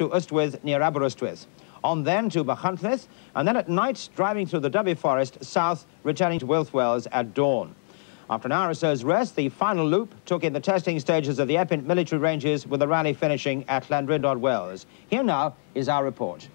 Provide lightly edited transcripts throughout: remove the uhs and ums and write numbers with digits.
to Ystwyth near Aberystwyth. On then to Machynlleth, and then at night driving through the Dyfi Forest south, returning to Wilthwells at dawn. After an hour or so's rest, the final loop took in the testing stages of the Epynt military ranges, with the rally finishing at Llanrydod Wells. Here now is our report.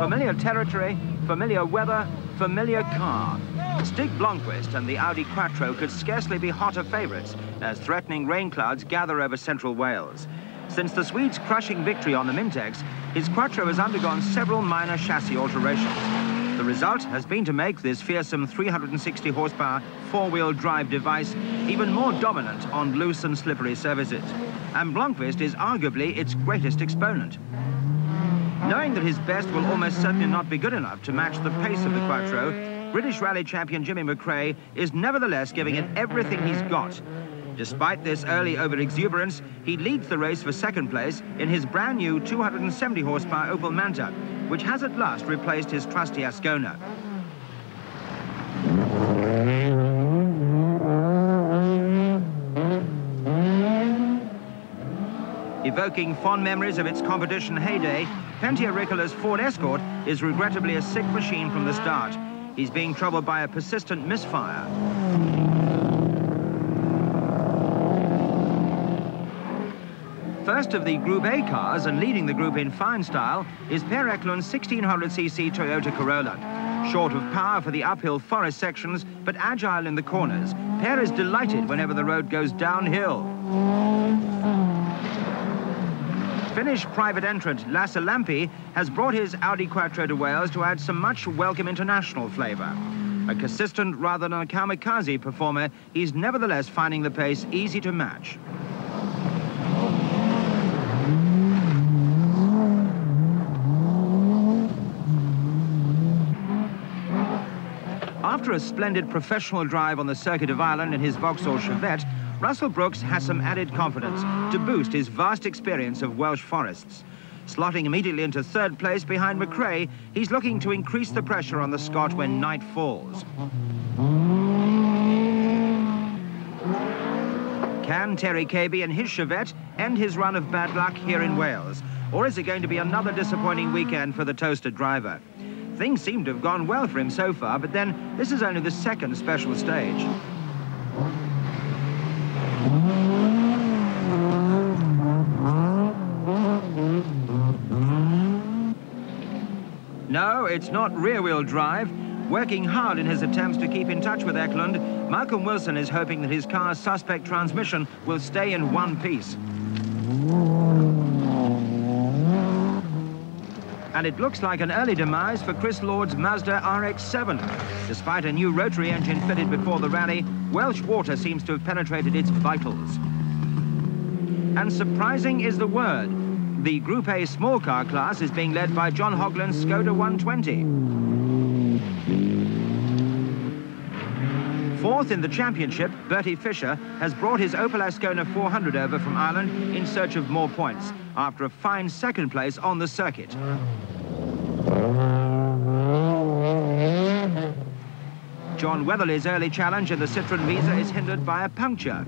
Familiar territory, familiar weather, familiar car. Stig Blomqvist and the Audi Quattro could scarcely be hotter favourites as threatening rain clouds gather over central Wales. Since the Swede's crushing victory on the Mintex, his Quattro has undergone several minor chassis alterations. The result has been to make this fearsome 360 horsepower four-wheel drive device even more dominant on loose and slippery surfaces. And Blomqvist is arguably its greatest exponent. Knowing that his best will almost certainly not be good enough to match the pace of the Quattro, British rally champion Jimmy McRae is nevertheless giving it everything he's got. Despite this early over-exuberance, he leads the race for second place in his brand new 270 horsepower Opel Manta, which has at last replaced his trusty Ascona. Evoking fond memories of its competition heyday, Pentia Ricola's Ford Escort is regrettably a sick machine from the start. He's being troubled by a persistent misfire. First of the Group A cars and leading the group in fine style is Per Eklund's 1600cc Toyota Corolla. Short of power for the uphill forest sections, but agile in the corners, Per is delighted whenever the road goes downhill. Finnish private entrant Lasse Lampi has brought his Audi Quattro to Wales to add some much welcome international flavour. A consistent rather than a kamikaze performer, he's nevertheless finding the pace easy to match. After a splendid professional drive on the circuit of Ireland in his Vauxhall Chevette, Russell Brooks has some added confidence to boost his vast experience of Welsh forests. Slotting immediately into third place behind McRae, he's looking to increase the pressure on the Scot when night falls. Can Terry Cabey and his Chevette end his run of bad luck here in Wales? Or is it going to be another disappointing weekend for the toasted driver? Things seem to have gone well for him so far, but then this is only the second special stage. No, it's not rear-wheel drive. Working hard in his attempts to keep in touch with Eklund, Malcolm Wilson is hoping that his car's suspect transmission will stay in one piece. And it looks like an early demise for Chris Lord's Mazda RX-7. Despite a new rotary engine fitted before the rally, Welsh water seems to have penetrated its vitals. And surprising is the word. The Group A small car class is being led by John Hoglan's Skoda 120. Fourth in the championship, Bertie Fisher has brought his Opel Ascona 400 over from Ireland in search of more points after a fine second place on the circuit. John Weatherly's early challenge in the Citroën Visa is hindered by a puncture.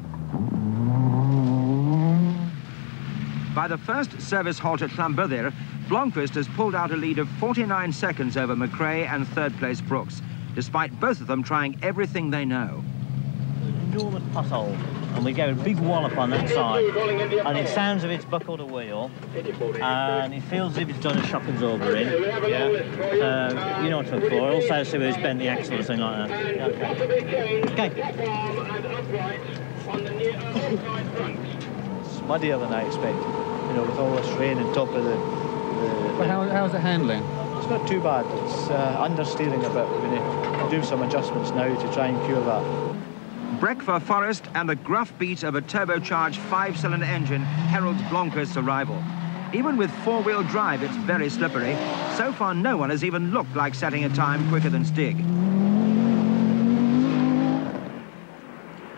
By the first service halt at Llanbyddir, Blomqvist has pulled out a lead of 49 seconds over McRae and third place Brooks, despite both of them trying everything they know. Enormous pothole, and we get a big wallop on that side, and it sounds as if it's buckled a wheel, and it feels as if it's done a shock absorber in. Yeah. You know what to look for. Also, see where it's bent the axle or something like that. Okay. It's muddier than I expected, you know, with all this rain on top of the... But how's it handling? It's not too bad. It's understeering a bit. We're going to do some adjustments now to try and cure that. Breckfast Forest and the gruff beat of a turbocharged 5-cylinder engine heralds Blomqvist's arrival. Even with four-wheel drive, it's very slippery. So far, no one has even looked like setting a time quicker than Stig.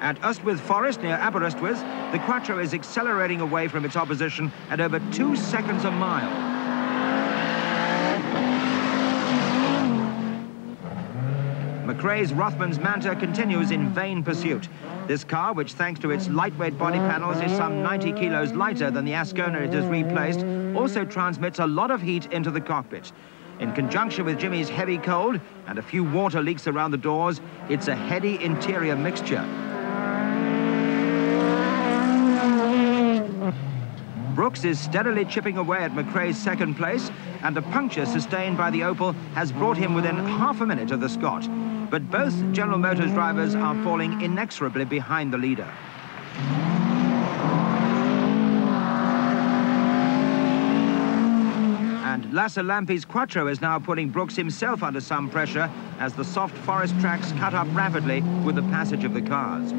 At Ystwyth Forest near Aberystwyth, the Quattro is accelerating away from its opposition at over 2 seconds a mile. McRae's Rothmans Manta continues in vain pursuit. This car, which thanks to its lightweight body panels is some 90 kilos lighter than the Ascona it has replaced, also transmits a lot of heat into the cockpit. In conjunction with Jimmy's heavy cold and a few water leaks around the doors, it's a heady interior mixture. Brooks is steadily chipping away at McRae's second place, and a puncture sustained by the Opel has brought him within half a minute of the Scot. But both General Motors drivers are falling inexorably behind the leader. And Lassalampi's Quattro is now putting Brooks himself under some pressure as the soft forest tracks cut up rapidly with the passage of the cars.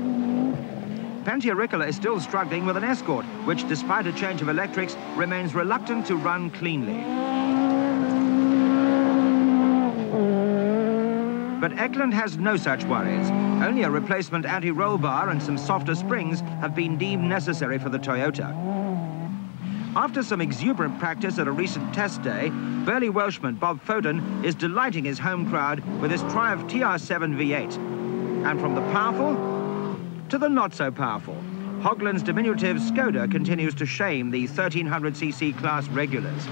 Pentia is still struggling with an Escort, which, despite a change of electrics, remains reluctant to run cleanly. But Eckland has no such worries. Only a replacement anti-roll bar and some softer springs have been deemed necessary for the Toyota. After some exuberant practice at a recent test day, burly Welshman Bob Foden is delighting his home crowd with his Triumph TR7 V8. And from the powerful to the not-so-powerful, Hogland's diminutive Skoda continues to shame the 1300cc class regulars.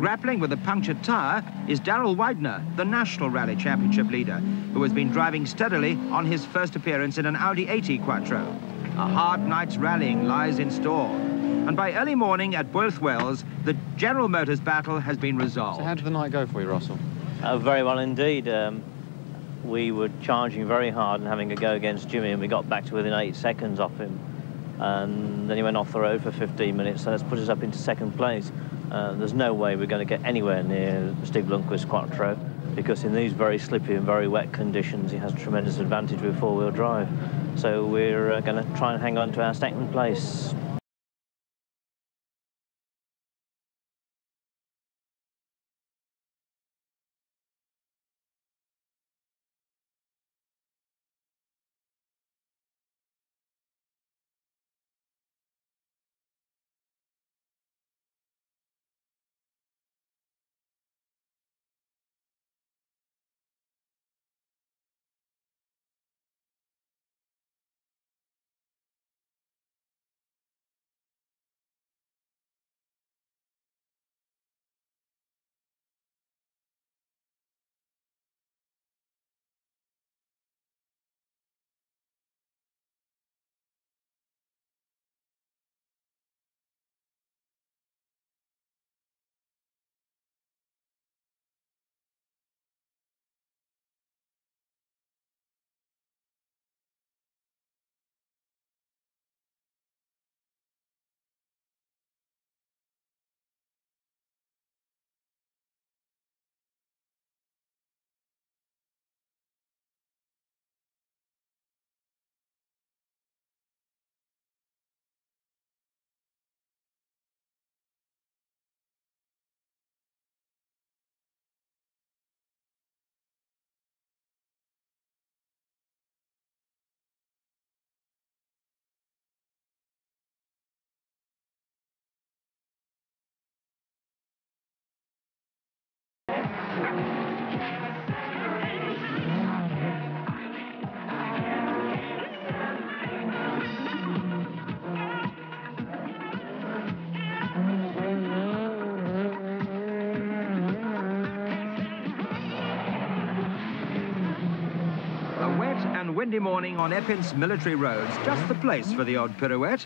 Grappling with a punctured tyre is Darrell Widener, the National Rally Championship leader, who has been driving steadily on his first appearance in an Audi 80 Quattro. A hard night's rallying lies in store. And by early morning at Welsh, the General Motors battle has been resolved. So how did the night go for you, Russell? Very well indeed. We were charging very hard and having a go against Jimmy, and we got back to within 8 seconds off him. And then he went off the road for 15 minutes, so that's put us up into second place. There's no way we're going to get anywhere near Stig Blomqvist's Quattro, because in these very slippy and very wet conditions, he has tremendous advantage with four-wheel drive. So we're going to try and hang on to our second place. Windy morning on Eppin's military roads, just the place for the odd pirouette.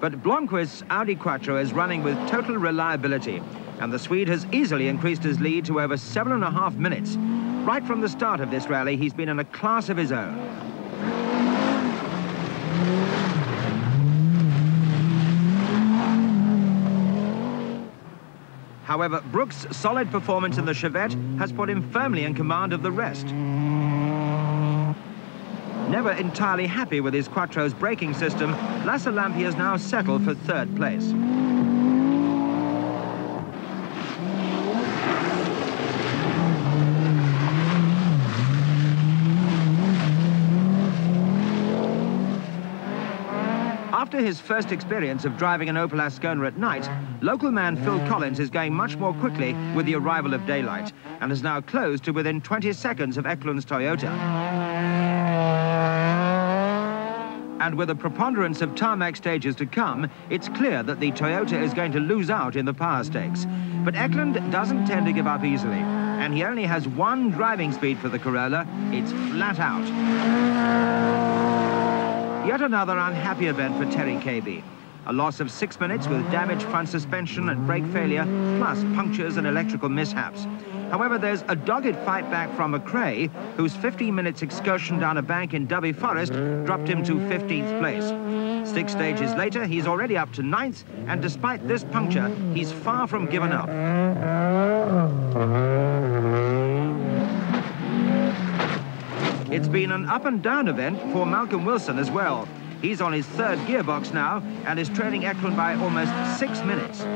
But Blomqvist's Audi Quattro is running with total reliability, and the Swede has easily increased his lead to over 7.5 minutes. Right from the start of this rally, he's been in a class of his own. However, Brooks' solid performance in the Chevette has put him firmly in command of the rest. Never entirely happy with his Quattro's braking system, Lassalampi has now settled for third place. After his first experience of driving an Opel Ascona at night, local man Phil Collins is going much more quickly with the arrival of daylight and is now close to within 20 seconds of Eklund's Toyota. And with a preponderance of tarmac stages to come, it's clear that the Toyota is going to lose out in the power stakes. But Eklund doesn't tend to give up easily, and he only has one driving speed for the Corolla. It's flat out. Yet another unhappy event for Terry Cabey. A loss of 6 minutes with damaged front suspension and brake failure, plus punctures and electrical mishaps. However, there's a dogged fight back from McRae, whose 15 minutes excursion down a bank in Dubby Forest dropped him to 15th place. 6 stages later, he's already up to 9th, and despite this puncture, he's far from giving up. It's been an up and down event for Malcolm Wilson as well. He's on his 3rd gearbox now and is trailing Eklund by almost 6 minutes.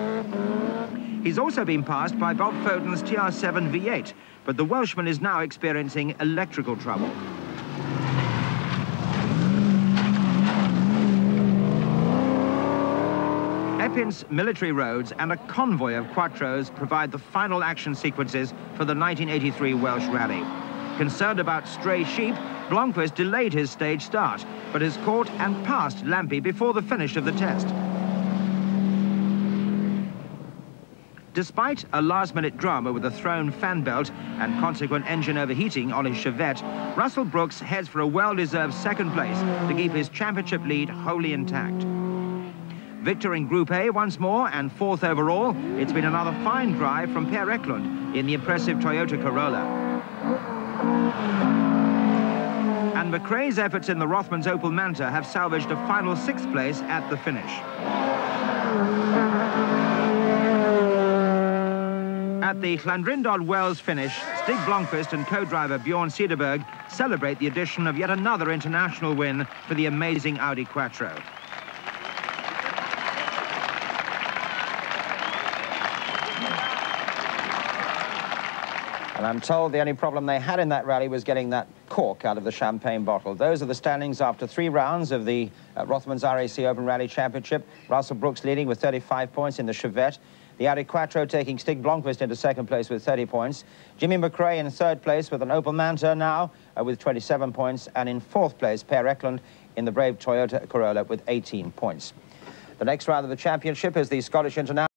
He's also been passed by Bob Foden's TR7 V8, but the Welshman is now experiencing electrical trouble. Eppin's military roads and a convoy of Quattros provide the final action sequences for the 1983 Welsh Rally. Concerned about stray sheep, Blomqvist delayed his stage start, but has caught and passed Lampy before the finish of the test. Despite a last-minute drama with a thrown fan belt and consequent engine overheating on his Chevette, Russell Brooks heads for a well-deserved 2nd place to keep his championship lead wholly intact. Victor in Group A once more and 4th overall, it's been another fine drive from Per Eklund in the impressive Toyota Corolla. And McRae's efforts in the Rothmans Opel Manta have salvaged a final 6th place at the finish. At the Llandrindod Wells finish, Stig Blomqvist and co-driver Bjorn Cederberg celebrate the addition of yet another international win for the amazing Audi Quattro. And I'm told the only problem they had in that rally was getting that cork out of the champagne bottle. Those are the standings after 3 rounds of the Rothmans RAC Open Rally Championship. Russell Brooks leading with 35 points in the Chevette. The Audi Quattro taking Stig Blomqvist into 2nd place with 30 points. Jimmy McRae in 3rd place with an Opel Manta now with 27 points. And in 4th place, Per Eklund in the brave Toyota Corolla with 18 points. The next round of the championship is the Scottish International.